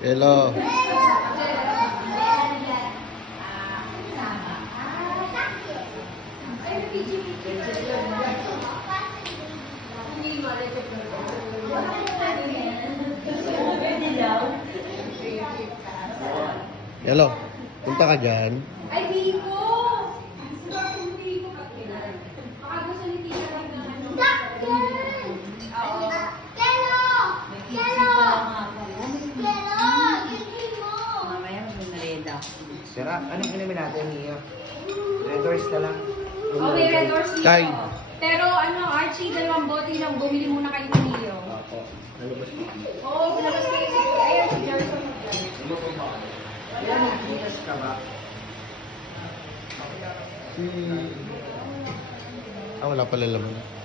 Hello. Hello. Punta ka dyan. Ay, di ko! Hindi ko kakilan. Baka gusto ni Tina rin na ano. Doctor! Oo. Kelo! Kelo! Kelo! Gigi mo! Mamaya mag-nareda ako. Sira, anong inumin natin, Mia? Red Doors ka lang. Oh, may red doors dito. Kay. Pero ano, Archie, 2 bote lang. Bumili muna kayo ng Neo. Ako. Ano ba siya? Oo, pinabas kayo. Ayun, si Jerson. Yan, nakikas ka ba? Wala pala laman.